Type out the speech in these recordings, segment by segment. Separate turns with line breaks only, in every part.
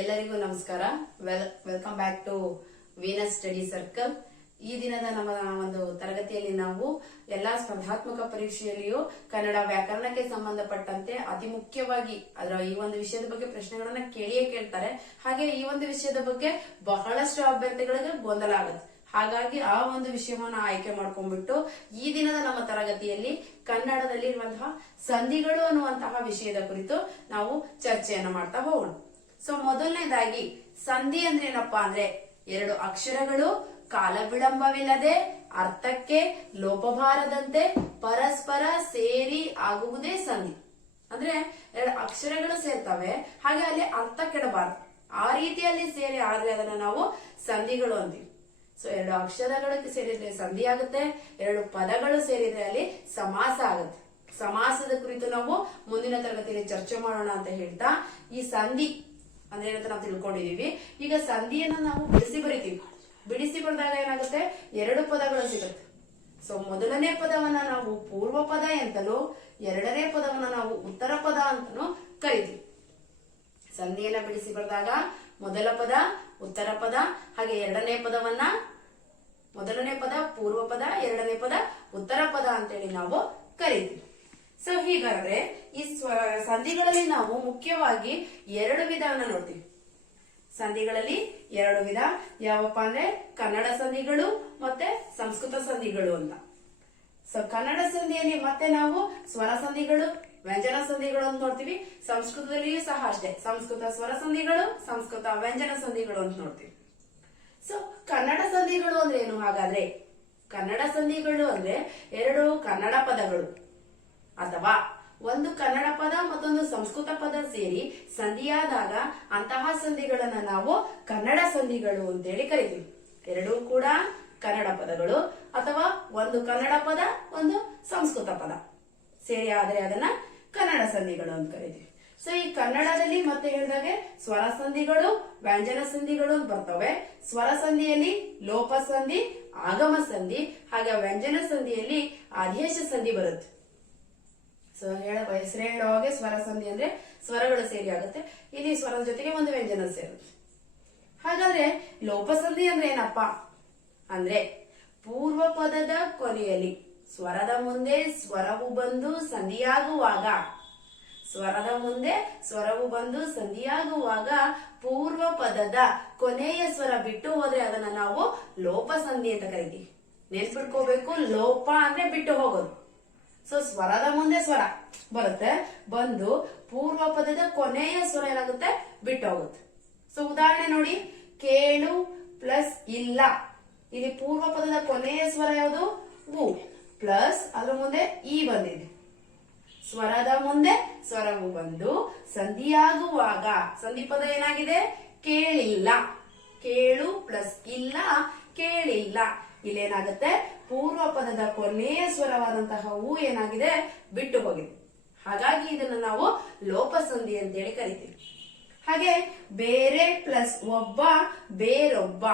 ಎಲ್ಲರಿಗೂ ನಮಸ್ಕಾರ. Well, welcome back to Venus study circle. ಈ ದಿನದ ನಮ್ಮ ಒಂದು ತರಗತಿಯಲ್ಲಿ ನಾವು ಎಲ್ಲಾ ಸ್ಪರ್ಧಾತ್ಮಕ ಪರೀಕ್ಷೆಯಲ್ಲಿಯೂ ಕನ್ನಡ ವ್ಯಾಕರಣಕ್ಕೆ ಸಂಬಂಧಪಟ್ಟಂತೆ ಅತಿ ಮುಖ್ಯವಾಗಿ ಅದರ ಈ ಒಂದು ವಿಷಯದ ಬಗ್ಗೆ ಪ್ರಶ್ನೆಗಳನ್ನ ಕೇಳಿಯೇ ಕೇಳ್ತಾರೆ. ಹಾಗೆ ಈ ಒಂದು ವಿಷಯದ ಬಗ್ಗೆ ಬಹಳಷ್ಟು ಅಭ್ಯರ್ಥಿಗಳಿಗೆ ಗೊಂದಲ ಆಗುತ್ತೆ. ಹಾಗಾಗಿ ಆ ಒಂದು ವಿಷಯವನ್ನು ಆಯ್ಕೆ ಮಾಡ್ಕೊಂಡ್ಬಿಟ್ಟು ಈ ದಿನದ ನಮ್ಮ ತರಗತಿಯಲ್ಲಿ ಕನ್ನಡದಲ್ಲಿರುವಂತಹ ಸಂಧಿಗಳು ಅನ್ನುವಂತಹ ವಿಷಯದ ಕುರಿತು ನಾವು ಚರ್ಚೆಯನ್ನು ಮಾಡ್ತಾ ಹೋಗೋಣ. ಸೊ ಮೊದಲನೇದಾಗಿ ಸಂಧಿ ಅಂದ್ರೆ ಏನಪ್ಪಾ ಅಂದ್ರೆ ಎರಡು ಅಕ್ಷರಗಳು, ಕಾಲ ವಿಳಂಬವಿಲ್ಲದೆ, ಅರ್ಥಕ್ಕೆ ಲೋಪಬಾರದಂತೆ ಪರಸ್ಪರ ಸೇರಿ ಆಗುವುದೇ ಸಂಧಿ. ಅಂದ್ರೆ ಎರಡು ಅಕ್ಷರಗಳು ಸೇರ್ತವೆ, ಹಾಗೆ ಅಲ್ಲಿ ಅರ್ಥ ಕೆಡಬಾರದು. ಆ ರೀತಿಯಲ್ಲಿ ಸೇರಿ ಆದ್ರೆ ಅದನ್ನ ನಾವು ಸಂಧಿಗಳು ಅಂತೀವಿ. ಸೊ ಎರಡು ಅಕ್ಷರಗಳು ಸೇರಿದ್ರೆ ಸಂಧಿ ಆಗುತ್ತೆ, ಎರಡು ಪದಗಳು ಸೇರಿದ್ರೆ ಅಲ್ಲಿ ಸಮಾಸ ಆಗುತ್ತೆ. ಸಮಾಸದ ಕುರಿತು ನಾವು ಮುಂದಿನ ತರಗತಿಯಲ್ಲಿ ಚರ್ಚೆ ಮಾಡೋಣ ಅಂತ ಹೇಳ್ತಾ, ಈ ಸಂಧಿ ಅಂದ್ರೆ ಏನಂತ ನಾವು ತಿಳ್ಕೊಂಡಿದೀವಿ. ಈಗ ಸಂಧಿಯನ್ನ ನಾವು ಬಿಡಿಸಿ ಬರಿತೀವಿ. ಬಿಡಿಸಿ ಬರೆದಾಗ ಏನಾಗುತ್ತೆ? ಎರಡು ಪದಗಳು ಸಿಗುತ್ತೆ. ಸೊ ಮೊದಲನೇ ಪದವನ್ನ ನಾವು ಪೂರ್ವ ಪದ ಎಂತಲೂ, ಎರಡನೇ ಪದವನ್ನ ನಾವು ಉತ್ತರ ಪದ ಅಂತಲೂ ಕರಿತೀವಿ. ಸಂಧಿಯನ್ನ ಬಿಡಿಸಿ ಬರೆದಾಗ ಮೊದಲ ಪದ, ಉತ್ತರ ಪದ, ಹಾಗೆ ಎರಡನೇ ಪದವನ್ನ, ಮೊದಲನೇ ಪದ, ಪೂರ್ವ ಪದ, ಎರಡನೇ ಪದ, ಉತ್ತರ ಪದ ಅಂತೇಳಿ ನಾವು ಕರಿತೀವಿ. ಸೊ ಹೀಗಾದ್ರೆ ಈ ಸಂಧಿಗಳಲ್ಲಿ ನಾವು ಮುಖ್ಯವಾಗಿ ಎರಡು ವಿಧವನ್ನ ನೋಡ್ತೀವಿ. ಸಂಧಿಗಳಲ್ಲಿ ಎರಡು ವಿಧ, ಯಾವಪ್ಪ ಅಂದ್ರೆ ಕನ್ನಡ ಸಂಧಿಗಳು ಮತ್ತೆ ಸಂಸ್ಕೃತ ಸಂಧಿಗಳು ಅಂತ. ಸೊ ಕನ್ನಡ ಸಂಧಿಯಲ್ಲಿ ಮತ್ತೆ ನಾವು ಸ್ವರ ಸಂಧಿಗಳು, ವ್ಯಂಜನ ಸಂಧಿಗಳು ಅಂತ ನೋಡ್ತೀವಿ. ಸಂಸ್ಕೃತದಲ್ಲಿಯೂ ಸಹ ಅಷ್ಟೇ. ಸಂಸ್ಕೃತ ಸ್ವರ ಸಂಧಿಗಳು, ಸಂಸ್ಕೃತ ವ್ಯಂಜನ ಸಂಧಿಗಳು ಅಂತ ನೋಡ್ತೀವಿ. ಸೊ ಕನ್ನಡ ಸಂಧಿಗಳು ಅಂದ್ರೆ ಏನು? ಹಾಗಾದ್ರೆ ಕನ್ನಡ ಸಂಧಿಗಳು ಅಂದ್ರೆ ಎರಡು ಕನ್ನಡ ಪದಗಳು. ಅಥವಾ ಒಂದು ಕನ್ನಡ ಪದ ಮತ್ತೊಂದು ಸಂಸ್ಕೃತ ಪದ ಸೇರಿ ಸಂಧಿಯಾದಾಗ ಅಂತಹ ಸಂಧಿಗಳನ್ನ ನಾವು ಕನ್ನಡ ಸಂಧಿಗಳು ಅಂತೇಳಿ ಕರಿತೀವಿ. ಎರಡೂ ಕೂಡ ಕನ್ನಡ ಪದಗಳು ಅಥವಾ ಒಂದು ಕನ್ನಡ ಪದ, ಒಂದು ಸಂಸ್ಕೃತ ಪದ ಸೇರಿ ಆದರೆ ಅದನ್ನ ಕನ್ನಡ ಸಂಧಿಗಳು ಅಂತ ಕರಿತೀವಿ. ಸೊ ಈ ಕನ್ನಡದಲ್ಲಿ ಮತ್ತೆ ಹೇಳಿದಾಗೆ ಸ್ವರ ಸಂಧಿಗಳು, ವ್ಯಂಜನ ಸಂಧಿಗಳು ಅಂತ ಬರ್ತವೆ. ಸ್ವರ ಸಂಧಿಯಲ್ಲಿ ಲೋಪ ಸಂಧಿ, ಆಗಮ ಸಂಧಿ, ಹಾಗೆ ವ್ಯಂಜನ ಸಂಧಿಯಲ್ಲಿ ಆದೇಶ ಸಂಧಿ ಬರುತ್ತೆ. ಸೊ ಹೇಳ, ಹೆಸರು ಹೇಳೋ ಸ್ವರ ಸಂಧಿ ಅಂದ್ರೆ ಸ್ವರಗಳು ಸೇರಿ ಆಗುತ್ತೆ. ಇಲ್ಲಿ ಸ್ವರದ ಜೊತೆಗೆ ಒಂದು ವ್ಯಂಜನ ಸೇರುತ್ತೆ. ಹಾಗಾದ್ರೆ ಲೋಪಸಂಧಿ ಅಂದ್ರೆ ಏನಪ್ಪ? ಅಂದ್ರೆ ಪೂರ್ವ ಪದದ ಕೊನೆಯಲ್ಲಿ ಸ್ವರದ ಮುಂದೆ ಸ್ವರವು ಬಂದು ಸಂಧಿಯಾಗುವಾಗ, ಸ್ವರದ ಮುಂದೆ ಸ್ವರವು ಬಂದು ಸಂಧಿಯಾಗುವಾಗ ಪೂರ್ವ ಪದದ ಕೊನೆಯ ಸ್ವರ ಬಿಟ್ಟು ಹೋದ್ರೆ ಅದನ್ನ ನಾವು ಲೋಪ ಸಂಧಿ ಅಂತ ಕರಿತೀವಿ. ನೆನ್ಪಿಟ್ಕೋಬೇಕು, ಲೋಪ ಅಂದ್ರೆ ಬಿಟ್ಟು ಹೋಗೋದು. ಸೊ ಸ್ವರದ ಮುಂದೆ ಸ್ವರ ಬರುತ್ತೆ. ಬಂದು ಪೂರ್ವ ಪದದ ಕೊನೆಯ ಸ್ವರ ಏನಾಗುತ್ತೆ? ಬಿಟ್ಟೋಗುತ್ತೆ. ಸೊ ಉದಾಹರಣೆ ನೋಡಿ. ಕೇಳು ಪ್ಲಸ್ ಇಲ್ಲ. ಇಲ್ಲಿ ಪೂರ್ವ ಪದದ ಕೊನೆಯ ಸ್ವರ ಯಾವುದು? ಉ. ಪ್ಲಸ್ ಅದ್ರ ಮುಂದೆ ಇ ಬಂದಿದೆ. ಸ್ವರದ ಮುಂದೆ ಸ್ವರವು ಬಂದು ಸಂಧಿಯಾಗುವಾಗ ಸಂಧಿ ಪದ ಏನಾಗಿದೆ? ಕೇಳಿಲ್ಲ. ಕೇಳು ಪ್ಲಸ್ ಇಲ್ಲ, ಕೇಳಿಲ್ಲ. ಇಲ್ಲೇನಾಗುತ್ತೆ? ಪೂರ್ವ ಪದದ ಕೊನೆಯ ಸ್ವರವಾದಂತಹ ಹೂ ಏನಾಗಿದೆ? ಬಿಟ್ಟು ಹೋಗಿದೆ. ಹಾಗಾಗಿ ಇದನ್ನು ನಾವು ಲೋಪಸಂಧಿ ಅಂತೇಳಿ ಕರಿತೀವಿ. ಹಾಗೆ ಬೇರೆ ಪ್ಲಸ್ ಒಬ್ಬ, ಬೇರೊಬ್ಬ.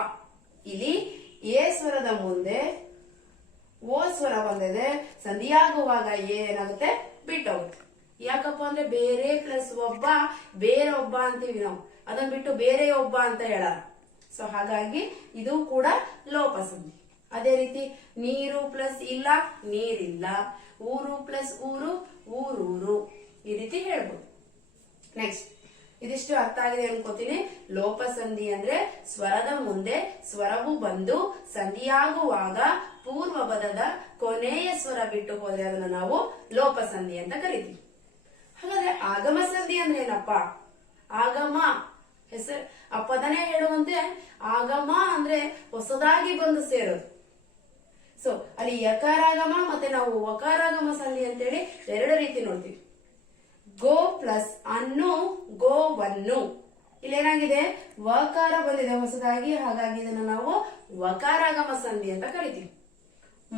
ಇಲ್ಲಿ ಎ ಸ್ವರದ ಮುಂದೆ, ಓ ಸ್ವರ ಬಂದಿದೆ. ಸಂಧಿಯಾಗುವಾಗ ಏನಾಗುತ್ತೆ? ಬಿಟ್ಟೋಗುತ್ತೆ ಯಾಕಪ್ಪ ಅಂದ್ರೆ ಬೇರೆ ಪ್ಲಸ್ ಒಬ್ಬ, ಬೇರೊಬ್ಬ ಅಂತೀವಿ ನಾವು. ಅದನ್ನ ಬಿಟ್ಟು ಬೇರೆ ಒಬ್ಬ ಅಂತ ಹೇಳಲ್ಲ. ಸೊ ಹಾಗಾಗಿ ಇದು ಕೂಡ ಲೋಪಸಂಧಿ. ಅದೇ ರೀತಿ ನೀರು ಪ್ಲಸ್ ಇಲ್ಲ, ನೀರಿಲ್ಲ. ಊರು ಪ್ಲಸ್ ಊರು, ಊರೂರು. ಈ ರೀತಿ ಹೇಳ್ಬೋದು. ನೆಕ್ಸ್ಟ್ ಇದಿಷ್ಟು ಅರ್ಥ ಆಗಿದೆ ಅನ್ಕೋತೀನಿ. ಲೋಪ ಸಂಧಿ ಅಂದ್ರೆ ಸ್ವರದ ಮುಂದೆ ಸ್ವರವು ಬಂದು ಸಂಧಿಯಾಗುವಾಗ ಪೂರ್ವ ಪದದ ಕೊನೆಯ ಸ್ವರ ಬಿಟ್ಟು ಹೋದ್ರೆ ಅದನ್ನ ನಾವು ಲೋಪ ಸಂಧಿ ಅಂತ ಕರಿತೀವಿ. ಹಾಗಾದ್ರೆ ಆಗಮ ಸಂಧಿ ಅಂದ್ರೆ ಏನಪ್ಪ? ಆಗಮ. ಹೆಸರು ಆ ಪದನೇ ಹೇಳುವಂತೆ ಆಗಮ ಅಂದ್ರೆ ಹೊಸದಾಗಿ ಬಂದು ಸೇರೋದು. ಸೊ ಅಲ್ಲಿ ಯಕಾರಾಗಮ ಮತ್ತೆ ನಾವು ವಕಾರಾಗಮ ಸಂಧಿ ಅಂತೇಳಿ ಎರಡು ರೀತಿ ನೋಡ್ತೀವಿ. ಗೋ ಪ್ಲಸ್ ಅನ್ನು ಗೋವನ್ನು ಇಲ್ಲೇನಾಗಿದೆ? ವಕಾರ ಬಂದಿದೆ ಹೊಸದಾಗಿ, ಹಾಗಾಗಿ ಇದನ್ನು ನಾವು ವಕಾರಾಗಮ ಸಂಧಿ ಅಂತ ಕರಿತೀವಿ.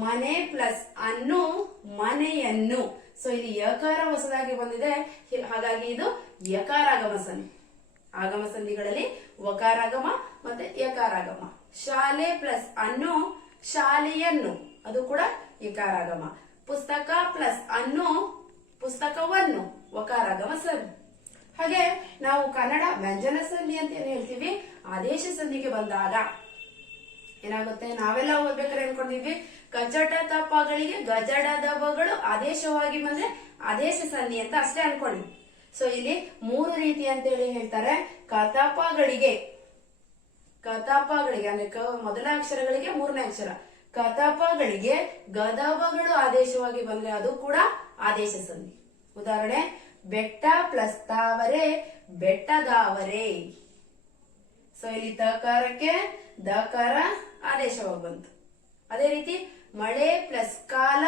ಮನೆ ಪ್ಲಸ್ ಅನ್ನು, ಮನೆಯನ್ನು. ಸೊ ಇಲ್ಲಿ ಯಕಾರ ಹೊಸದಾಗಿ ಬಂದಿದೆ, ಹಾಗಾಗಿ ಇದು ಯಕಾರಾಗಮ ಸಂಧಿ ಆಗಮ ಸಂಧಿಗಳಲ್ಲಿ ವಕಾರಾಗಮ ಮತ್ತೆ ಯಕಾರಾಗಮ. ಶಾಲೆ ಪ್ಲಸ್ ಅನ್ನು ಶಾಲೆಯನ್ನು. ಅದು ಕೂಡ ಇಕಾರಾಗಮ ಪುಸ್ತಕ ಪ್ಲಸ್ ಅನ್ನು, ಪುಸ್ತಕವನ್ನು ಒಕಾರಾಗಮ ಸರ್. ಹಾಗೆ ನಾವು ಕನ್ನಡ ವ್ಯಂಜನ ಸಂಧಿ ಅಂತ ಏನು ಹೇಳ್ತೀವಿ? ಆದೇಶ ಸಂಧಿಗೆ ಬಂದಾಗ ಏನಾಗುತ್ತೆ? ನಾವೆಲ್ಲ ಓದ್ಬೇಕಾದ್ರೆ ಅನ್ಕೊಂಡಿದ್ವಿ ಕಚಟ ತಪ್ಪಗಳಿಗೆ ಗಜಡ ದಬ್ಬಗಳು ಆದೇಶವಾಗಿ ಬಂದ್ರೆ ಆದೇಶ ಸಂಧಿ ಅಂತ ಅಷ್ಟೇ ಅನ್ಕೊಂಡ್ವಿ ಸೊ ಇಲ್ಲಿ ಮೂರು ರೀತಿ ಅಂತ ಹೇಳಿ ಹೇಳ್ತಾರೆ. ಕತಪಗಳಿಗೆ ಕತಾಪಗಳಿಗೆ ಅಂದ್ರೆ ಕ, ಮೊದಲ ಅಕ್ಷರಗಳಿಗೆ ಮೂರನೇ ಅಕ್ಷರ. ಕತಾಪಗಳಿಗೆ ಗದಬಗಳು ಆದೇಶವಾಗಿ ಬಂದ್ರೆ ಅದು ಕೂಡ ಆದೇಶ ಸಂಧಿ. ಉದಾಹರಣೆ, ಬೆಟ್ಟ ಪ್ಲಸ್ ತಾವರೆ, ಬೆಟ್ಟದಾವರೆ. ಸೊ ಇಲ್ಲಿ ತಕಾರಕ್ಕೆ ದಕಾರ ಆದೇಶವಾಗಿ ಬಂತು. ಅದೇ ರೀತಿ, ಮಳೆ ಪ್ಲಸ್ ಕಾಲ,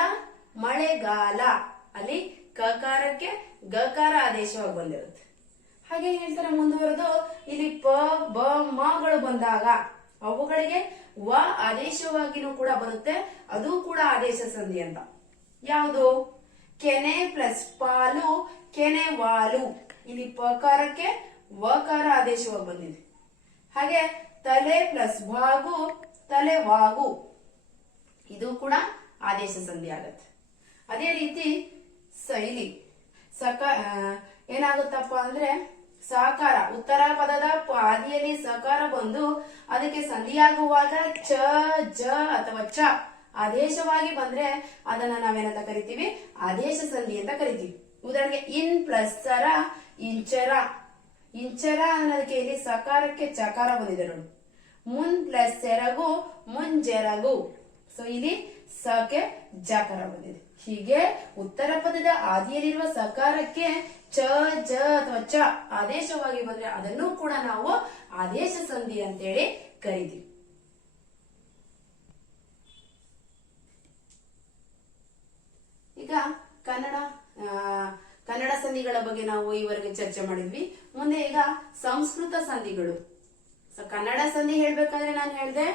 ಮಳೆಗಾಲ. ಅಲ್ಲಿ ಕಕಾರಕ್ಕೆ ಗಕಾರ ಆದೇಶವಾಗಿ ಬಂದಿರುತ್ತೆ. ಹಾಗೆ ಹೇಳ್ತಾರೆ ಮುಂದುವರೆದು, ಇಲ್ಲಿ ಪ, ಬ ಮಗಳು ಬಂದಾಗ ಅವುಗಳಿಗೆ ವ ಆದೇಶವಾಗಿನೂ ಕೂಡ ಬರುತ್ತೆ, ಅದು ಕೂಡ ಆದೇಶ ಸಂಧಿ ಅಂತ. ಯಾವುದು? ಕೆನೆ ಪ್ಲಸ್ ಪಾಲು, ಕೆನೆ ವಾಲು. ಇಲ್ಲಿ ಪಕಾರಕ್ಕೆ ವಕಾರ ಆದೇಶವಾಗಿ ಬಂದಿದೆ. ಹಾಗೆ ತಲೆ ಪ್ಲಸ್ ವಾಗು ತಲೆ ವಾಗು. ಇದು ಕೂಡ ಆದೇಶ ಸಂಧಿ ಆಗತ್ತೆ. ಅದೇ ರೀತಿ ಶೈಲಿ. ಸಕ ಏನಾಗುತ್ತಪ್ಪ ಅಂದ್ರೆ ಸಾಕಾರ. ಉತ್ತರ ಪದದ ಆದಿಯಲ್ಲಿ ಸಕಾರ ಬಂದು ಅದಕ್ಕೆ ಸಂಧಿಯಾಗುವಾಗ ಚ, ಜ ಅಥವಾ ಚ ಆದೇಶವಾಗಿ ಬಂದ್ರೆ ಅದನ್ನ ನಾವೇನಂತ ಕರಿತೀವಿ? ಆದೇಶ ಸಂಧಿ ಅಂತ ಕರಿತೀವಿ. ಉದಾಹರಣೆಗೆ ಇನ್ ಪ್ಲಸ್ ಸರ ಇಂಚರ ಇಂಚರ ಅನ್ನೋದಕ್ಕೆ ಇಲ್ಲಿ ಸಕಾರಕ್ಕೆ ಚಕಾರ ಬಂದಿದೆ ನೋಡಿ. ಮುನ್ ಪ್ಲಸ್ ಸೆರಗು ಜೆರಗು. ಸೊ ಇಲ್ಲಿ ಸಕ್ಕೆ ಜಕಾರ ಬಂದಿದೆ. ಹೀಗೆ ಉತ್ತರ ಪದದ ಆದಿಯಲ್ಲಿರುವ ಸಕಾರಕ್ಕೆ ಚ, ಜ ಅಥವಾ ಚ ಆದೇಶವಾಗಿ ಬಂದ್ರೆ ಅದನ್ನು ಕೂಡ ನಾವು ಆದೇಶ ಸಂಧಿ ಅಂತೇಳಿ ಕರಿತೀವಿ. ಈಗ ಕನ್ನಡ ಕನ್ನಡ ಸಂಧಿಗಳ ಬಗ್ಗೆ ನಾವು ಈವರೆಗೆ ಚರ್ಚೆ ಮಾಡಿದ್ವಿ. ಮುಂದೆ ಈಗ ಸಂಸ್ಕೃತ ಸಂಧಿಗಳು. ಕನ್ನಡ ಸಂಧಿ ಹೇಳ್ಬೇಕಾದ್ರೆ ನಾನು ಹೇಳ್ದೆ,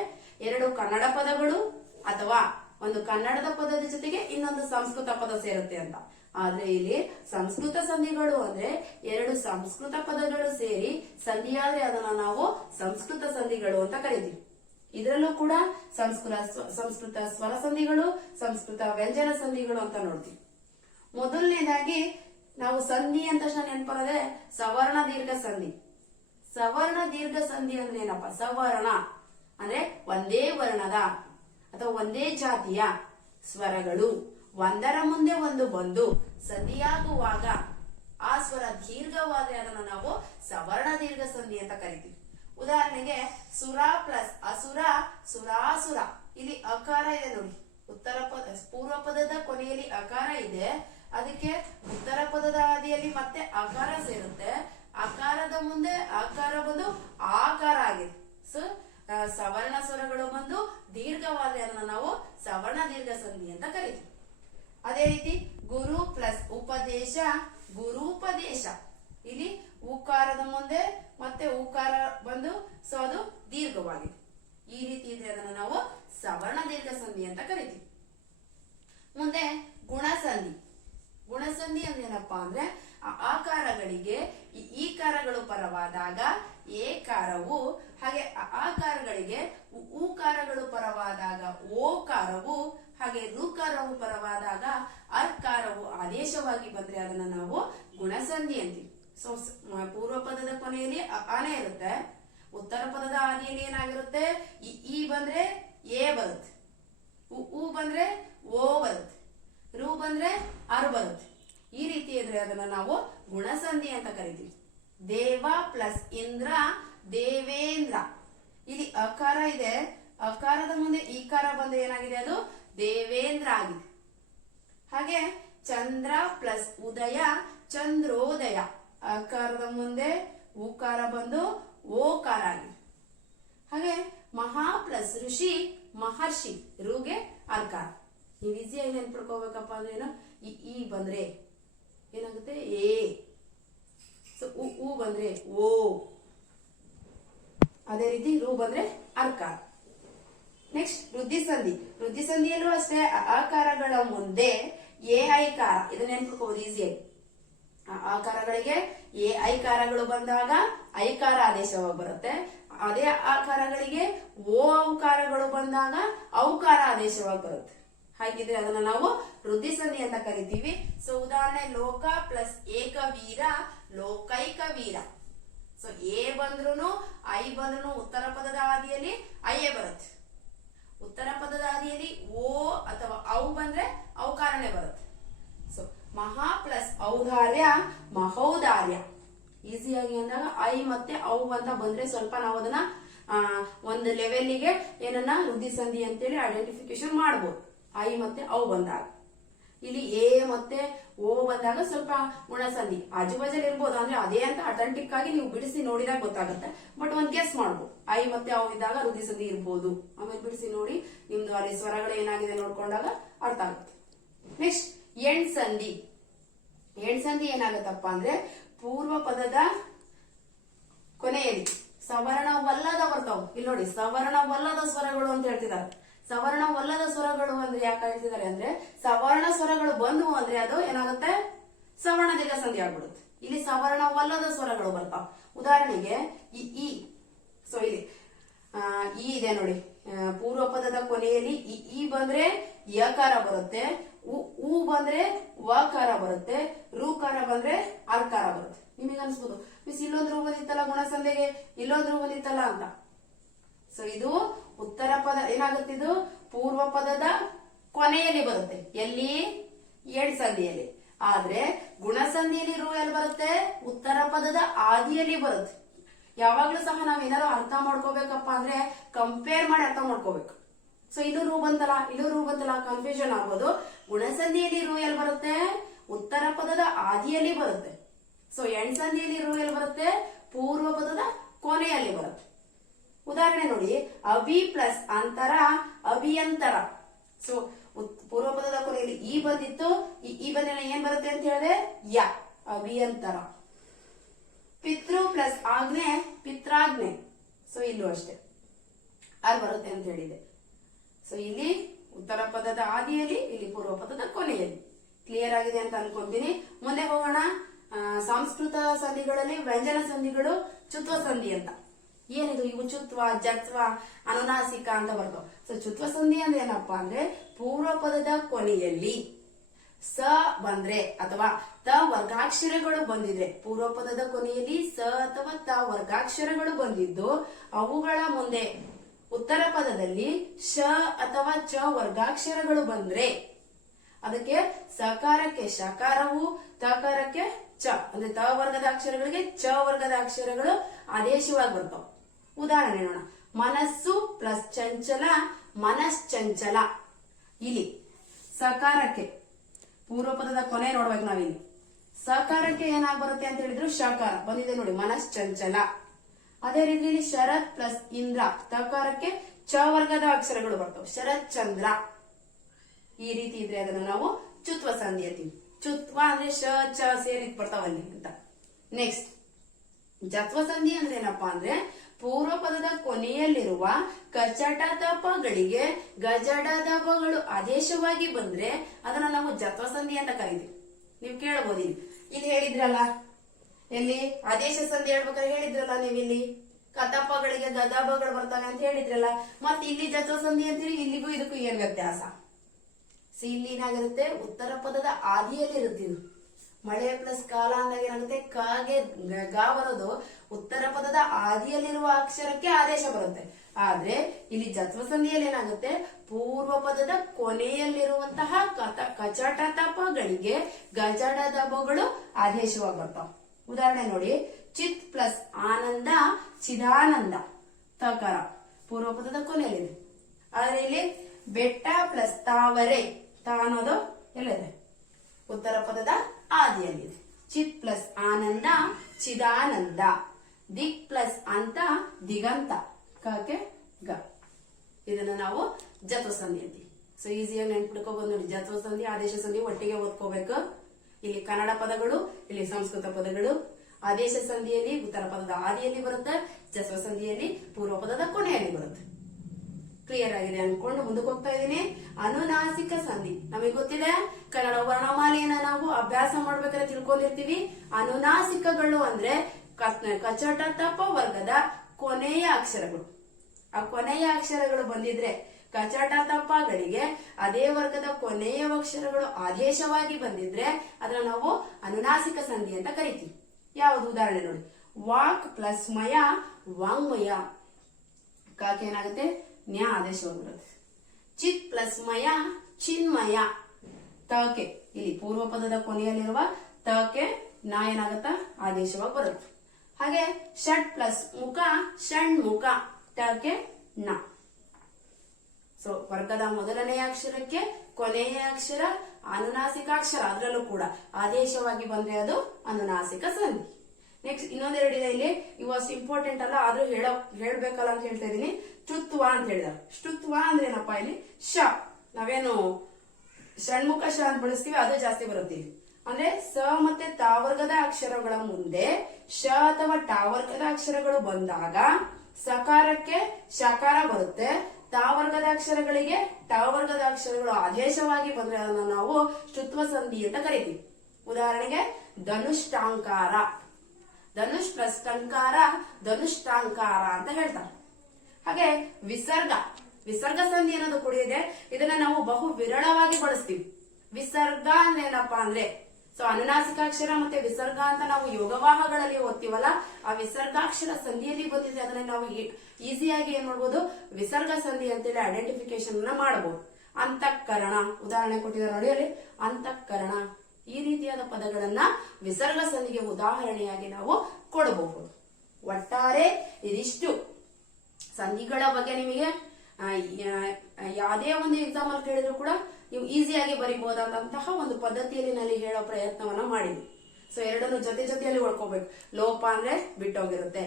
ಎರಡು ಕನ್ನಡ ಪದಗಳು ಅಥವಾ ಒಂದು ಕನ್ನಡದ ಪದದ ಜೊತೆಗೆ ಇನ್ನೊಂದು ಸಂಸ್ಕೃತ ಪದ ಸೇರುತ್ತೆ ಅಂತ. ಆದ್ರೆ ಇಲ್ಲಿ ಸಂಸ್ಕೃತ ಸಂಧಿಗಳು ಅಂದ್ರೆ ಎರಡು ಸಂಸ್ಕೃತ ಪದಗಳು ಸೇರಿ ಸಂಧಿಯಾದ್ರೆ ಅದನ್ನ ನಾವು ಸಂಸ್ಕೃತ ಸಂಧಿಗಳು ಅಂತ ಕರಿತೀವಿ. ಇದರಲ್ಲೂ ಕೂಡ ಸಂಸ್ಕೃತ ಸಂಸ್ಕೃತ ಸ್ವರ ಸಂಧಿಗಳು, ಸಂಸ್ಕೃತ ವ್ಯಂಜನ ಸಂಧಿಗಳು ಅಂತ ನೋಡ್ತೀವಿ. ಮೊದಲನೇದಾಗಿ ನಾವು ಸಂಧಿ ಅಂತ ನೆನಪಾದ್ರೆ ಸವರ್ಣ ದೀರ್ಘ ಸಂಧಿ. ಸವರ್ಣ ದೀರ್ಘ ಸಂಧಿ ಅಂದ್ರೆ ಏನಪ್ಪ ಸವರ್ಣ. ಅಂದ್ರೆ ಒಂದೇ ವರ್ಣದ. ಅಥವಾ ಒಂದೇ ಜಾತಿಯ ಸ್ವರಗಳು ಒಂದರ ಮುಂದೆ ಒಂದು ಬಂದು ಸಂಧಿಯಾಗುವಾಗ ಆ ಸ್ವರ ದೀರ್ಘವಾದ್ರೆ ಅದನ್ನು ನಾವು ಸವರ್ಣ ದೀರ್ಘ ಸಂಧಿ ಅಂತ ಕರಿತೀವಿ. ಉದಾಹರಣೆಗೆ ಸುರ ಪ್ಲಸ್ ಅಸುರ, ಸುರಾಸುರ. ಇಲ್ಲಿ ಅಕಾರ ಇದೆ ನೋಡಿ. ಉತ್ತರ ಪದ, ಪೂರ್ವ ಪದದ ಕೊನೆಯಲ್ಲಿ ಅಕಾರ ಇದೆ. ಅದಕ್ಕೆ ಉತ್ತರ ಪದದ ಆದಿಯಲ್ಲಿ ಮತ್ತೆ ಅಕಾರ ಸೇರುತ್ತೆ. ಅಕಾರದ ಮುಂದೆ ಅಕಾರ ಬಂದು ಆಕಾರ ಆಗಿದೆ. ಸೊ ಸವರ್ಣ ಸ್ವರಗಳು ಅದನ್ನ ನಾವು ಸವರ್ಣ ದೀರ್ಘ ಸಂಧಿ ಅಂತ ಕರಿತೀವಿ. ಅದೇ ರೀತಿ ಗುರು ಪ್ಲಸ್ ಉಪದೇಶ, ಗುರುಪದೇಶ. ಇಲ್ಲಿ ಉಕಾರದ ಮುಂದೆ ಮತ್ತೆ ಉಕಾರ ಬಂದು, ಸೊ ಅದು ದೀರ್ಘವಾಗಿದೆ. ಈ ರೀತಿ ಇದ್ರೆ ಅದನ್ನ ನಾವು ಸವರ್ಣ ದೀರ್ಘ ಸಂಧಿ ಅಂತ ಕರಿತೀವಿ. ಮುಂದೆ ಗುಣಸಂಧಿ. ಗುಣಸಂಧಿ ಅಂದ್ರೆ ಏನಪ್ಪಾ ಅಂದ್ರೆ ಆಕಾರಗಳಿಗೆ ಈಕಾರಗಳು ಪರವಾದಾಗ ಏಕಾರವು ಹಾಗೆ ಆಕಾರಗಳಿಗೆ ಊಕಾರಗಳು ಪರವಾದಾಗ ಓಕಾರವು ಹಾಗೆ ಋಕಾರವು ಪರವಾದಾಗ ಅರ್ಕಾರವು ಆದೇಶವಾಗಿ ಬಂದ್ರೆ ಅದನ್ನ ನಾವು ಗುಣಸಂಧಿ ಅಂತೀವಿ. ಸೊ ಪೂರ್ವ ಪದದ ಕೊನೆಯಲ್ಲಿ ಆನೆ ಇರುತ್ತೆ. ಉತ್ತರ ಪದದ ಆದಿಯಲ್ಲಿ ಏನಾಗಿರುತ್ತೆ? ಇ ಬಂದ್ರೆ ಎ ಬರುತ್ತೆ. ಉ ಬಂದ್ರೆ ಓ ಬರುತ್ತೆ. ರು ಬಂದ್ರೆ ಅರ್ ಬರುತ್ತೆ. ಈ ರೀತಿ ಇದ್ರೆ ಅದನ್ನ ನಾವು ಗುಣಸಂಧಿ ಅಂತ ಕರಿತೀವಿ. ದೇವ ಪ್ಲಸ್ ಇಂದ್ರ, ದೇವೇಂದ್ರ. ಇಲ್ಲಿ ಅಕಾರ ಇದೆ. ಅಕಾರದ ಮುಂದೆ ಈಕಾರ ಬಂದು ಏನಾಗಿದೆ ಅದು? ದೇವೇಂದ್ರ ಆಗಿದೆ. ಹಾಗೆ ಚಂದ್ರ ಪ್ಲಸ್ ಉದಯ, ಚಂದ್ರೋದಯ. ಅಕಾರದ ಮುಂದೆ ಉಕಾರ ಬಂದು ಓಕಾರ ಆಗಿದೆ. ಹಾಗೆ ಮಹಾ ಪ್ಲಸ್ ಋಷಿ, ಮಹರ್ಷಿ ರುಗೆ ಅಲ್ಕಾರ ನೀವು ಈಸಿಯಾಗಿ ನೆನ್ಪಿಡ್ಕೋಬೇಕಪ್ಪ ಅಂದ್ರೆ ಏನು? ಈ ಬಂದ್ರೆ ಏನಾಗುತ್ತೆ? ಎ. ಸೊ ಉ ಬಂದ್ರೆ ಓ. ಅದೇ ರೀತಿ ರು ಬಂದ್ರೆ ಅರ್ಕಾರ ನೆಕ್ಸ್ಟ್ ವೃದ್ಧಿ ಸಂಧಿ ವೃದ್ಧಿ ಸಂಧಿಯಲ್ಲೂ ಅಷ್ಟೇ ಆಕಾರಗಳ ಮುಂದೆ ಎ ಐಕಾರ ಇದನ್ನ ನೆನ್ಪಿಡ್ಕೋಬಹುದು ಈಸಿಯಾಗಿ ಆಕಾರಗಳಿಗೆ ಎ ಐಕಾರಗಳು ಬಂದಾಗ ಐಕಾರ ಆದೇಶವಾಗಿ ಬರುತ್ತೆ. ಅದೇ ಆಕಾರಗಳಿಗೆ ಓ ಔಕಾರಗಳು ಬಂದಾಗ ಔಕಾರ ಆದೇಶವಾಗಿ ಬರುತ್ತೆ. ಹಾಗಿದ್ರೆ ಅದನ್ನ ನಾವು ವೃದ್ಧಿ ಸಂಧಿ ಅಂತ ಕರಿತೀವಿ. ಸೊ ಉದಾಹರಣೆ ಲೋಕ ಪ್ಲಸ್ ಏಕವೀರ ಲೋಕೈಕ ವೀರ ಸೊ ಎ ಬಂದ್ರು ಐ ಬಂದ್ರು ಉತ್ತರ ಪದದ ಹಾದಿಯಲ್ಲಿ ಐಯೇ ಬರುತ್ತೆ. ಉತ್ತರ ಪದದ ಹಾದಿಯಲ್ಲಿ ಓ ಅಥವಾ ಔ ಬಂದ್ರೆ ಔಕಾರನೇ ಬರುತ್ತೆ. ಸೊ ಮಹಾ ಪ್ಲಸ್ ಔದಾರ್ಯ, ಮಹೌದಾರ್ಯ. ಈಸಿಯಾಗಿ ಅಂದಾಗ ಐ ಮತ್ತೆ ಔ ಅಂತ ಬಂದ್ರೆ ಸ್ವಲ್ಪ ನಾವು ಅದನ್ನ ಒಂದು ಲೆವೆಲ್ಗೆ ಏನನ್ನ ವೃದ್ಧಿ ಸಂಧಿ ಅಂತೇಳಿ ಐಡೆಂಟಿಫಿಕೇಶನ್ ಮಾಡ್ಬೋದು. ಐ ಮತ್ತೆ ಔ ಬಂದಾಗ. ಇಲ್ಲಿ ಎ ಮತ್ತೆ ಓ ಬಂದಾಗ ಸ್ವಲ್ಪ ಗುಣಸಂಧಿ. ಆಜುಬಾಜಲ್ಲಿ ಇರ್ಬೋದು, ಅಂದ್ರೆ ಅದೇ ಅಂತ ಅಥೆಂಟಿಕ್ ಆಗಿ ನೀವು ಬಿಡಿಸಿ ನೋಡಿದಾಗ ಗೊತ್ತಾಗುತ್ತೆ. ಬಟ್ ಒಂದ್ ಗೆಸ್ ಮಾಡ್ಬೋದು. ಐ ಮತ್ತೆ ಅವು ಇದ್ದಾಗ ರುದಿ ಸಂಧಿ ಇರ್ಬೋದು. ಆಮೇಲೆ ಬಿಡಿಸಿ ನೋಡಿ, ನಿಮ್ದು ಅಲ್ಲಿ ಸ್ವರಗಳು ಏನಾಗಿದೆ ನೋಡ್ಕೊಂಡಾಗ ಅರ್ಥ ಆಗುತ್ತೆ. ನೆಕ್ಸ್ಟ್ ಎಣ್ ಸಂಧಿ ಎಣ್ ಸಂಧಿ ಏನಾಗತ್ತಪ್ಪ ಅಂದ್ರೆ ಪೂರ್ವ ಪದದ ಕೊನೆಯಲ್ಲಿ ಸವರ್ಣವಲ್ಲದ ಬರ್ತಾವ. ಇಲ್ಲಿ ನೋಡಿ, ಸವರ್ಣವಲ್ಲದ ಸ್ವರಗಳು ಅಂತ ಹೇಳ್ತಿದ್ದಾರೆ. ಸವರ್ಣವಲ್ಲದ ಸ್ವರಗಳು ಅಂದ್ರೆ ಯಾಕೆ ಹೇಳ್ತಿದ್ದಾರೆ ಅಂದ್ರೆ ಸವರ್ಣ ಸ್ವರಗಳು ಬಂದು ಅಂದ್ರೆ ಅದು ಏನಾಗುತ್ತೆ? ಸವರ್ಣ ದೀರ್ಘ ಸಂಧಿ ಆಗ್ಬಿಡುತ್ತೆ. ಇಲ್ಲಿ ಸವರ್ಣವಲ್ಲದ ಸ್ವರಗಳು ಬರ್ತಾವ ಉದಾಹರಣೆಗೆ ಈ ಇ ಸೊ ಇಲ್ಲಿ ಆ, ಈ ಇದೆ ನೋಡಿ. ಪೂರ್ವ ಪದದ ಕೊನೆಯಲ್ಲಿ ಇ ಬಂದ್ರೆ ಯಕಾರ ಬರುತ್ತೆ. ಉ ಬಂದ್ರೆ ವಕಾರ ಬರುತ್ತೆ. ರುಕಾರ ಬಂದ್ರೆ ಅರ್ಕಾರ ಬರುತ್ತೆ. ನಿಮಗೆ ಅನ್ಸ್ಬೋದು? ಮಿಸ್ ಇಲ್ಲೊಂದು ಬಂದಿತ್ತಲ್ಲ ಗುಣಸಂಧೆಗೆ? ಇಲ್ಲೊಂದು ಬಂದಿತ್ತಲ್ಲ ಅಂತ. ಸೊ ಇದು ಉತ್ತರ ಪದ, ಏನಾಗುತ್ತೆ ಇದು? ಪೂರ್ವ ಪದದ ಕೊನೆಯಲ್ಲಿ ಬರುತ್ತೆ. ಎಲ್ಲಿ? ಏಳ್ ಸಂಧಿಯಲ್ಲಿ. ಆದ್ರೆ, ಗುಣಸಂಧಿಯಲ್ಲಿ ರೂ ಎಲ್ಲಿ ಬರುತ್ತೆ? ಉತ್ತರ ಪದದ ಆದಿಯಲ್ಲಿ ಬರುತ್ತೆ. ಯಾವಾಗ್ಲೂ ಸಹ ನಾವ್ ಏನಾದ್ರು ಅರ್ಥ ಮಾಡ್ಕೋಬೇಕಪ್ಪ ಅಂದ್ರೆ ಕಂಪೇರ್ ಮಾಡಿ ಅರ್ಥ ಮಾಡ್ಕೋಬೇಕು. ಸೊ ಇದು ರೂ ಬಂತಲ್ಲ, ಇದು ರೂ ಬಂತಲ್ಲ ಕನ್ಫ್ಯೂಷನ್ ಆಗ್ಬೋದು. ಗುಣಸಂಧಿಯಲ್ಲಿ ರೂ ಎಲ್ಲಿ ಬರುತ್ತೆ? ಉತ್ತರ ಪದದ ಆದಿಯಲ್ಲಿ ಬರುತ್ತೆ. ಸೊ ಎಣ್ ಸಂಧಿಯಲ್ಲಿ ರೂ ಎಲ್ಲಿ ಬರುತ್ತೆ? ಪೂರ್ವ ಪದದ ಕೊನೆಯಲ್ಲಿ ಬರುತ್ತೆ. ಉದಾಹರಣೆ ನೋಡಿ, ಅಭಿ ಪ್ಲಸ್ ಅಂತರ ಅವಿಯಂತರ ಸೊ ಪೂರ್ವ ಪದದ ಕೊನೆಯಲ್ಲಿ ಈ ಬಂದಿತ್ತು. ಈ ಈ ಬಂದ ಏನ್ ಬರುತ್ತೆ ಅಂತ ಹೇಳಿದ್ರೆ, ಯ, ಅಭಿಯಂತರ. ಪಿತೃ ಪ್ಲಸ್ ಆಜ್ಞೆ, ಪಿತ್ರಾಜ್ಞೆ. ಸೊ ಇಲ್ಲೂ ಅಷ್ಟೇ. ಅಲ್ಲಿ ಬರುತ್ತೆ ಅಂತ ಹೇಳಿದೆ. ಸೊ ಇಲ್ಲಿ ಉತ್ತರ ಪದದ ಆದಿಯಲ್ಲಿ ಇಲ್ಲಿ ಪೂರ್ವ ಪದದ ಕೊನೆಯಲ್ಲಿ. ಕ್ಲಿಯರ್ ಆಗಿದೆ ಅಂತ ಅನ್ಕೊಂತೀನಿ. ಮುಂದೆ ಹೋಗೋಣ. ಸಂಸ್ಕೃತ ಸಂಧಿಗಳಲ್ಲಿ, ವ್ಯಂಜನ ಸಂಧಿಗಳು, ಚುತ್ವ ಸಂಧಿ ಅಂತ. ಏನಿದು? ಇವು ಚುತ್ವ, ಜತ್ವ, ಅನುನಾಸಿಕ ಅಂತ ಬರ್ತವೆ. ಸೊ ಚುತ್ವ ಸಂಧಿ ಅಂದ್ರೆ ಏನಪ್ಪಾ ಅಂದ್ರೆ ಪೂರ್ವ ಪದದ ಕೊನೆಯಲ್ಲಿ ಸ ಬಂದ್ರೆ ಅಥವಾ ತ ವರ್ಗಾಕ್ಷರಗಳು ಬಂದಿದ್ರೆ. ಪೂರ್ವ ಪದದ ಕೊನೆಯಲ್ಲಿ ಸ ಅಥವಾ ತ ವರ್ಗಾಕ್ಷರಗಳು ಬಂದಿದ್ದು ಅವುಗಳ ಮುಂದೆ ಉತ್ತರ ಪದದಲ್ಲಿ ಶ ಅಥವಾ ಚ ವರ್ಗಾಕ್ಷರಗಳು ಬಂದ್ರೆ ಅದಕ್ಕೆ ಸಕಾರಕ್ಕೆ ಶಕಾರವು, ತಕಾರಕ್ಕೆ ಚ. ಅಂದ್ರೆ ತ ವರ್ಗದ ಅಕ್ಷರಗಳಿಗೆ ಚ ವರ್ಗದ ಅಕ್ಷರಗಳು ಆದೇಶವಾಗಿ ಬರ್ತಾವ. ಉದಾಹರಣೆ ನೋಡೋಣ. ಮನಸ್ಸು ಪ್ಲಸ್ ಚಂಚಲ ಮನಶ್ಚಂಚಲ ಇಲ್ಲಿ ಸಕಾರಕ್ಕೆ ಪೂರ್ವ ಪದದ ಕೊನೆ ನೋಡ್ಬೇಕು ನಾವಿಲ್ಲಿ. ಸಕಾರಕ್ಕೆ ಏನಾಗ್ ಬರುತ್ತೆ ಅಂತ ಹೇಳಿದ್ರು ಶಕಾರ. ಬಂದಿದೆ ನೋಡಿ ಮನಶ್ಚಂಚಲ ಅದೇ ರೀತಿ ಶರತ್ ಪ್ಲಸ್ ಇಂದ್ರ. ತಕಾರಕ್ಕೆ ಚ ವರ್ಗದ ಅಕ್ಷರಗಳು ಬರ್ತವೆ. ಶರತ್ ಚಂದ್ರ. ಈ ರೀತಿ ಇದ್ರೆ ಅದನ್ನ ನಾವು ಚುತ್ವ ಸಂಧಿ ಅಂತೀವಿ. ಚುತ್ವ ಅಂದ್ರೆ ಶ, ಚ ಸೇರಿ ಬರ್ತಾವಲ್ಲಿ ಅಂತ. ನೆಕ್ಸ್ಟ್ ಜತ್ವ ಸಂಧಿ ಅಂದ್ರೆ ಏನಪ್ಪಾ ಅಂದ್ರೆ ಪೂರ್ವ ಪದದ ಕೊನೆಯಲ್ಲಿರುವ ಕಚಟ ತಪಗಳಿಗೆ ಗಜಡ ದಪಗಳು ಆದೇಶವಾಗಿ ಬಂದ್ರೆ ಅದನ್ನ ನಾವು ಜತ್ವ ಸಂಧಿ ಅಂತ ಕರಿತೀವಿ. ನೀವು ಕೇಳಬಹುದು ಇಲ್ಲಿ ಹೇಳಿದ್ರಲ್ಲ, ಎಲ್ಲಿ ಆದೇಶ ಸಂಧಿ ಹೇಳ್ಬೇಕಾದ್ರೆ ಹೇಳಿದ್ರಲ್ಲ ನೀವಿಲ್ಲಿ ಕತಪಗಳಿಗೆ ಗದಬಗಳು ಬರ್ತವೆ ಅಂತ ಹೇಳಿದ್ರಲ್ಲ, ಮತ್ತೆ ಇಲ್ಲಿ ಜತ್ವ ಸಂಧಿ ಅಂತೀರಿ, ಇಲ್ಲಿಗೂ ಇದಕ್ಕೂ ಏನ್ ವ್ಯತ್ಯಾಸ? ಸಿ ಇಲ್ಲಿ ಏನಾಗಿರುತ್ತೆ ಉತ್ತರ ಪದದ ಆದಿಯಲ್ಲಿ ಇರುತ್ತೆ ಮಳೆ ಪ್ಲಸ್ ಕಾಲ ಅಂದಾಗ ಏನಾಗುತ್ತೆ? ಕಾಗೆ, ಗ- ಬರೋದು ಉತ್ತರ ಪದದ ಆದಿಯಲ್ಲಿರುವ ಅಕ್ಷರಕ್ಕೆ ಆದೇಶ ಬರುತ್ತೆ. ಆದ್ರೆ ಇಲ್ಲಿ ಜತ್ವ ಸಂಧಿಯಲ್ಲಿ ಏನಾಗುತ್ತೆ? ಪೂರ್ವ ಪದದ ಕೊನೆಯಲ್ಲಿರುವಂತಹ ಕತ ಕಚಟ ತಪಗಳಿಗೆ ಗಜಡ ದಬಗಳು ಆದೇಶವಾಗಿ ಬರ್ತಾವ. ಉದಾಹರಣೆ ನೋಡಿ. ಚಿತ್ ಪ್ಲಸ್ ಆನಂದ, ಚಿದಾನಂದ, ತಕರ. ಪೂರ್ವ ಪದದ ಕೊನೆಯಲ್ಲಿದೆ. ಆದ್ರೆ ಇಲ್ಲಿ ಬೆಟ್ಟ ಪ್ಲಸ್ ತಾವರೆ, ತಾ ಅನ್ನೋದು ಎಲ್ಲಿದೆ. ಉತ್ತರ ಪದದ ಆದಿಯಲ್ಲಿದೆ. ಚಿತ್ ಪ್ಲಸ್ ಆನಂದ, ಚಿದಾನಂದ. ದಿಕ್ ಪ್ಲಸ್ ಅಂತ ದಿಗಂತ. ಕಕ್ಕೆ ಗ. ಇದನ್ನ ನಾವು ಜತ್ವ ಸಂಧಿ ಅಂತೀವಿ ಸೊ ಈಸಿಯಾಗಿ ನೆನ್ಪಿಡ್ಕೋಬಹುದು ನೋಡಿ. ಜತ್ವ ಸಂಧಿ ಆದೇಶ ಸಂಧಿ ಒಟ್ಟಿಗೆ ಓದ್ಕೋಬೇಕು. ಇಲ್ಲಿ ಕನ್ನಡ ಪದಗಳು, ಇಲ್ಲಿ ಸಂಸ್ಕೃತ ಪದಗಳು. ಆದೇಶ ಸಂಧಿಯಲ್ಲಿ ಉತ್ತರ ಪದದ ಆದಿಯಲ್ಲಿ ಬರುತ್ತೆ ಜತ್ವ ಸಂಧಿಯಲ್ಲಿ ಪೂರ್ವ ಪದದ ಕೊನೆಯಲ್ಲಿ ಬರುತ್ತೆ. ಕ್ಲಿಯರ್ ಆಗಿದೆ ಅನ್ಕೊಂಡು ಮುಂದಕ್ಕೆ ಹೋಗ್ತಾ ಇದ್ದೀನಿ. ಅನುನಾಸಿಕ ಸಂಧಿ. ನಮಗೆ ಗೊತ್ತಿದೆ, ಕನ್ನಡ ವರ್ಣಮಾಲೆಯನ್ನ ನಾವು ಅಭ್ಯಾಸ ಮಾಡ್ಬೇಕಾದ್ರೆ ತಿಳ್ಕೊಂಡಿರ್ತೀವಿ. ಅನುನಾಸಿಕಗಳು ಅಂದ್ರೆ ಕಚಟ, ತಪ, ವರ್ಗದ ಕೊನೆಯ ಅಕ್ಷರಗಳು. ಆ ಕೊನೆಯ ಅಕ್ಷರಗಳು ಬಂದಿದ್ರೆ ಕಚಟ ತಪ್ಪಗಳಿಗೆ ಅದೇ ವರ್ಗದ ಕೊನೆಯ ಅಕ್ಷರಗಳು ಆದೇಶವಾಗಿ ಬಂದಿದ್ರೆ ಅದನ್ನ ನಾವು ಅನುನಾಸಿಕ ಸಂಧಿ ಅಂತ ಕರಿತೀವಿ. ಯಾವುದು? ಉದಾಹರಣೆ ನೋಡಿ. ವಾಕ್ ಪ್ಲಸ್ ಮಯ, ವಾಂಗ್ಮಯ. ಕಾಕೆ ಏನಾಗುತ್ತೆ ನ್ಯಾ ಆದೇಶ ಚಿತ್ ಪ್ಲಸ್ ಮಯ, ಚಿನ್ಮಯ. ತಕೆ ಇಲ್ಲಿ ಪೂರ್ವ ಪದದ ಕೊನೆಯಲ್ಲಿರುವ ತಕೆ ನಾ ಏನಾಗತ್ತ? ಆದೇಶವಾಗಿ ಬರುತ್ತೆ. ಹಾಗೆ ಷಟ್ ಪ್ಲಸ್ ಮುಖ ಷಣ್ಮುಖ ಟಕೆ ನ. ಸೊ ವರ್ಗದ ಮೊದಲನೆಯ ಅಕ್ಷರಕ್ಕೆ ಕೊನೆಯ ಅಕ್ಷರ, ಅನುನಾಸಿಕಾಕ್ಷರ, ಅದರಲ್ಲೂ ಕೂಡ ಆದೇಶವಾಗಿ ಬಂದ್ರೆ ಅದು ಅನುನಾಸಿಕ ಸಂಧಿ. ನೆಕ್ಸ್ಟ್ ಇನ್ನೊಂದೆರಡಿದೆ ಇಲ್ಲಿ. ಇ ವಾಸ್ ಇಂಪಾರ್ಟೆಂಟ್ ಅಲ್ಲ, ಆದ್ರೂ ಹೇಳ, ಹೇಳ್ಬೇಕಲ್ಲ ಅಂತ ಹೇಳ್ತಾ ಇದೀನಿ ಶ್ರುತ್ವ ಅಂತ ಹೇಳಿದಾರೆ. ಶ್ರುತ್ವ ಅಂದ್ರೆ ಏನಪ್ಪಾ ಇಲ್ಲಿ? ಶ. ನಾವೇನು ಷಣ್ಮುಖ ಶ ಅಂತ ಬಳಸ್ತೀವಿ, ಅದು ಜಾಸ್ತಿ ಬರುತ್ತೆ. ಅಂದ್ರೆ ಸ ಮತ್ತೆ ತಾವರ್ಗದ ಅಕ್ಷರಗಳ ಮುಂದೆ, ಶ ಅಥವಾ ಟಾವರ್ಗದ ವರ್ಗದ ಅಕ್ಷರಗಳು ಬಂದಾಗ, ಸಕಾರಕ್ಕೆ ಶಕಾರ ಬರುತ್ತೆ. ತಾವರ್ಗದ ಅಕ್ಷರಗಳಿಗೆ ಟಾವರ್ಗದ ವರ್ಗದ ಅಕ್ಷರಗಳು ಆದೇಶವಾಗಿ ಬಂದ್ರೆ ಅದನ್ನ ನಾವು ಶ್ರುತ್ವ ಸಂಧಿ ಅಂತ ಕರಿತೀವಿ. ಉದಾಹರಣೆಗೆ, ಧನುಷ್ಟಾಂಕಾರ. ಧನುಷ್ ಪ್ಲಸ್ ಟಂಕಾರ ಧನುಷ್ಟಾಂಕಾರ ಅಂತ ಹೇಳ್ತಾರೆ. ಹಾಗೆ ವಿಸರ್ಗ ವಿಸರ್ಗ ಸಂಧಿ ಅನ್ನೋದು ಕೂಡ ಇದೆ. ಇದನ್ನ ನಾವು ಬಹು ವಿರಳವಾಗಿ ಬಳಸ್ತೀವಿ. ವಿಸರ್ಗ ಅಂದ್ರೆ ಏನಪ್ಪಾ ಅಂದ್ರೆ, ಸೊ ಅನುನಾಸಿಕಾಕ್ಷರ ಮತ್ತೆ ವಿಸರ್ಗ ಅಂತ ನಾವು ಯೋಗವಾಹಗಳಲ್ಲಿ ಓದ್ತೀವಲ್ಲ, ಆ ವಿಸರ್ಗಾಕ್ಷರ ಸಂಧಿಯಲ್ಲಿ ಗೊತ್ತಿದೆ ಅದನ್ನ ನಾವು ಈಸಿಯಾಗಿ ಏನ್ ಮಾಡ್ಬೋದು? ವಿಸರ್ಗ ಸಂಧಿ ಅಂತೇಳಿ ಐಡೆಂಟಿಫಿಕೇಶನ್ ಮಾಡಬಹುದು ಅಂತಃಕರಣ, ಉದಾಹರಣೆ ಕೊಟ್ಟಿದ್ದಾರೆ ನೋಡಿ ಅಂತಃಕರಣ. ಈ ರೀತಿಯಾದ ಪದಗಳನ್ನ ವಿಸರ್ಗ ಸಂಧಿಗೆ ಉದಾಹರಣೆಯಾಗಿ ನಾವು ಕೊಡಬಹುದು. ಒಟ್ಟಾರೆ ಇದಿಷ್ಟು ಸಂಧಿಗಳ ಬಗ್ಗೆ ನಿಮಗೆ ಯಾವುದೇ ಒಂದು ಎಕ್ಸಾಮ್ ಅಲ್ಲಿ ಕೇಳಿದ್ರು ಕೂಡ ನೀವು ಈಸಿಯಾಗಿ ಬರಿಬಹುದಾದಂತಹ ಒಂದು ಪದ್ಧತಿಯಲ್ಲಿ ನಲ್ಲಿ ಹೇಳೋ ಪ್ರಯತ್ನವನ್ನ ಮಾಡಿದ್ವಿ ಸೊ ಎರಡನ್ನು ಜೊತೆ ಜೊತೆಯಲ್ಲಿ ಉಳ್ಕೋಬೇಕು. ಲೋಪ ಅಂದ್ರೆ ಬಿಟ್ಟೋಗಿರುತ್ತೆ.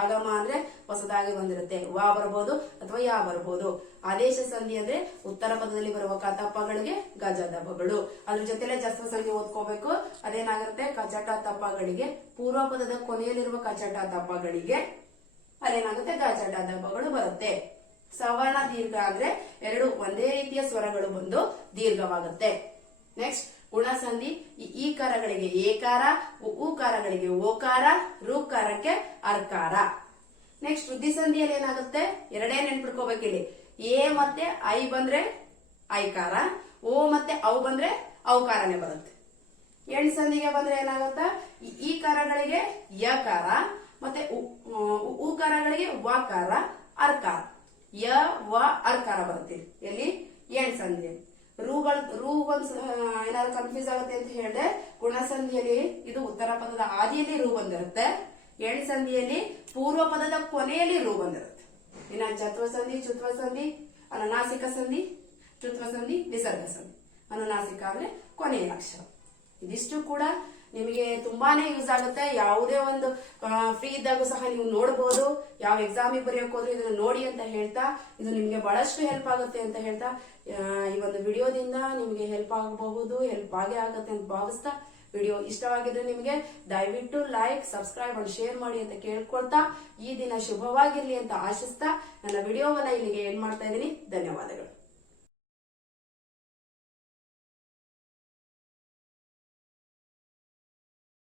ಆಗಮ ಅಂದ್ರೆ ಹೊಸದಾಗಿ ಬಂದಿರುತ್ತೆ. ವಾ ಬರಬಹುದು ಅಥವಾ ಯಾ ಬರಬಹುದು ಆದೇಶ ಸಂಧಿ ಅಂದ್ರೆ ಉತ್ತರ ಪದದಲ್ಲಿ ಬರುವ ಕತಪ್ಪಗಳಿಗೆ ಗಜ ದಬ್ಬಗಳು ಅದ್ರ ಜೊತೆಲೆ ಜಸ್ವ ಸಂಧಿ ಓದ್ಕೋಬೇಕು. ಅದೇನಾಗಿರುತ್ತೆ ಕಚಟ ತಪ್ಪಗಳಿಗೆ ಪೂರ್ವ ಪದದ ಕೊನೆಯಲ್ಲಿರುವ ಕಚಟ ತಪ್ಪಗಳಿಗೆ ಅದೇನಾಗುತ್ತೆ? ಗಜಟ ದಬ್ಬಗಳು ಬರುತ್ತೆ. ಸವರ್ಣ ದೀರ್ಘ ಅಂದ್ರೆ ಎರಡು ಒಂದೇ ರೀತಿಯ ಸ್ವರಗಳು ಬಂದು ದೀರ್ಘವಾಗುತ್ತೆ. ನೆಕ್ಸ್ಟ್ ಗುಣಸಂಧಿ, ಈ ಈಕಾರಗಳಿಗೆ ಏಕಾರ, ಉ- ಕಾರಗಳಿಗೆ ಓಕಾರ, ರೂಕಾರಕ್ಕೆ ಅರ್ಕಾರ. ನೆಕ್ಸ್ಟ್ ವೃದ್ಧಿ ಸಂಧಿಯಲ್ಲಿ ಏನಾಗುತ್ತೆ? ಎರಡೇ ನೆನ್ಪಿಡ್ಕೋಬೇಕು ಇಲ್ಲಿ ಎ ಮತ್ತೆ ಐ ಬಂದ್ರೆ ಐಕಾರ, ಓ ಮತ್ತೆ ಅವು ಬಂದ್ರೆ ಔಕಾರನೇ ಬರುತ್ತೆ. ಎಣ್ ಸಂಧಿಗೆ ಬಂದ್ರೆ ಏನಾಗುತ್ತಾ? ಈ- ಕಾರಗಳಿಗೆ ಯಕಾರ, ಮತ್ತೆ ಉಕಾರಗಳಿಗೆ ವಕಾರ, ಅರ್ಕಾರ. ಯ, ವ, ಅರ್ಕಾರ ಬರುತ್ತೆ ಎಲ್ಲಿ ಎಣ್ ಸಂಧಿಯಲ್ಲಿ ರೂಗಳ ರೂ ಒಂದ್ ಏನಾದ್ರು ಕನ್ಫ್ಯೂಸ್ ಆಗುತ್ತೆ ಅಂತ ಹೇಳಿದೆ, ಗುಣಸಂಧಿಯಲ್ಲಿ ಇದು ಉತ್ತರ ಪದದ ಆದಿಯಲ್ಲಿ ರೂ ಬಂದಿರುತ್ತೆ. ಎಂಟ್ ಸಂಧಿಯಲ್ಲಿ ಪೂರ್ವ ಪದದ ಕೊನೆಯಲ್ಲಿ ರೂ ಬಂದಿರುತ್ತೆ. ಇನ್ನ ಚತ್ವ ಸಂಧಿ ಚುತ್ವ ಸಂಧಿ ಅನುನಾಸಿಕ ಸಂಧಿ ಚುತ್ವ ಸಂಧಿ ವಿಸರ್ಗ ಸಂಧಿ. ಅನುನಾಸಿಕ ಅಂದ್ರೆ ಕೊನೆಯ ಅಕ್ಷರ. ಇದಿಷ್ಟು ಕೂಡ ನಿಮಗೆ ತುಂಬಾನೇ ಯೂಸ್ ಆಗುತ್ತೆ. ಯಾವುದೇ ಒಂದು ಫ್ರೀ ಇದ್ದಾಗೂ ಸಹ ನೀವು ನೋಡಬಹುದು ಯಾವ ಎಕ್ಸಾಮಿಗೆ ಬರೆಯೋಕೆ ಹೋದ್ರೆ ಇದನ್ನ ನೋಡಿ ಅಂತ ಹೇಳ್ತಾ, ಇದು ನಿಮಗೆ ಬಹಳಷ್ಟು ಹೆಲ್ಪ್ ಆಗುತ್ತೆ ಅಂತ ಹೇಳ್ತಾ ಈ ಒಂದು ವಿಡಿಯೋದಿಂದ ನಿಮಗೆ ಹೆಲ್ಪ್ ಆಗಬಹುದು ಹೆಲ್ಪ್ ಆಗೇ ಆಗುತ್ತೆ ಅಂತ ಭಾವಿಸ್ತಾ, ವಿಡಿಯೋ ಇಷ್ಟವಾಗಿದ್ರೆ ನಿಮಗೆ ದಯವಿಟ್ಟು ಲೈಕ್ ಸಬ್ಸ್ಕ್ರೈಬ್ ಅಂಡ್ ಶೇರ್ ಮಾಡಿ ಅಂತ ಕೇಳ್ಕೊಳ್ತಾ, ಈ ದಿನ ಶುಭವಾಗಿರ್ಲಿ ಅಂತ ಆಶಿಸ್ತಾ, ನನ್ನ ವಿಡಿಯೋವನ್ನ ಇಲ್ಲಿಗೆ ಏನ್ ಮಾಡ್ತಾ ಇದ್ದೀನಿ.